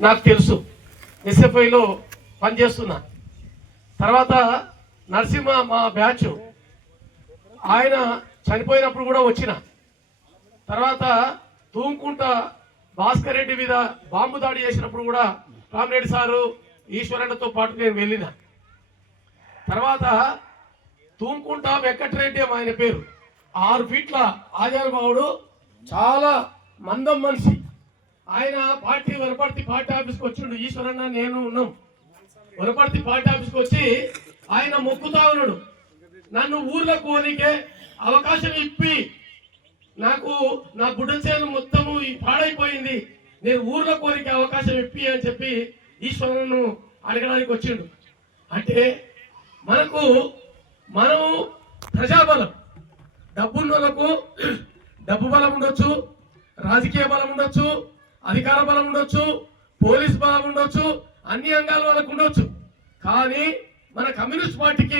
నాకు తెలుసు. ఎస్ఎఫ్ఐలో పనిచేస్తున్నా. తర్వాత నరసింహ మా బ్యాచ్ ఆయన చనిపోయినప్పుడు కూడా వచ్చిన. తర్వాత తూంకుంట భాస్కర్ రెడ్డి మీద బాంబు దాడి చేసినప్పుడు కూడా రామరెడ్డి సారు ఈశ్వరన్నతో పాటు నేను వెళ్ళిన. తర్వాత తూంకుంట వెంకటరెడ్డి ఆయన పేరు. ఆరు ఫీట్ల ఆచారబావుడు చాలా మందం మనిషి. ఆయన పార్టీ వనపర్తి పార్టీ ఆఫీస్కి వచ్చిండు. ఈశ్వరన్న నేను ఉన్నాం. వనపర్తి పార్టీ ఆఫీస్కి వచ్చి ఆయన మొక్కుతా ఉన్నాడు. నన్ను ఊర్లో కోరికే అవకాశం ఇప్పి నాకు నా గుడ్డచేలు మొత్తము పాడైపోయింది. నేను ఊర్లో కోరికే అవకాశం ఇప్పి అని చెప్పి ఈశ్వరును అడగడానికి వచ్చిండు. అంటే మనకు మనము ప్రజాబలం. డబ్బున్నోళ్ళకు డబ్బు బలం ఉండొచ్చు రాజకీయ బలం ఉండొచ్చు అధికార బలం ఉండొచ్చు పోలీస్ బలం ఉండొచ్చు అన్ని అంగాల వాళ్ళకు ఉండొచ్చు. కానీ మన కమ్యూనిస్ట్ పార్టీకి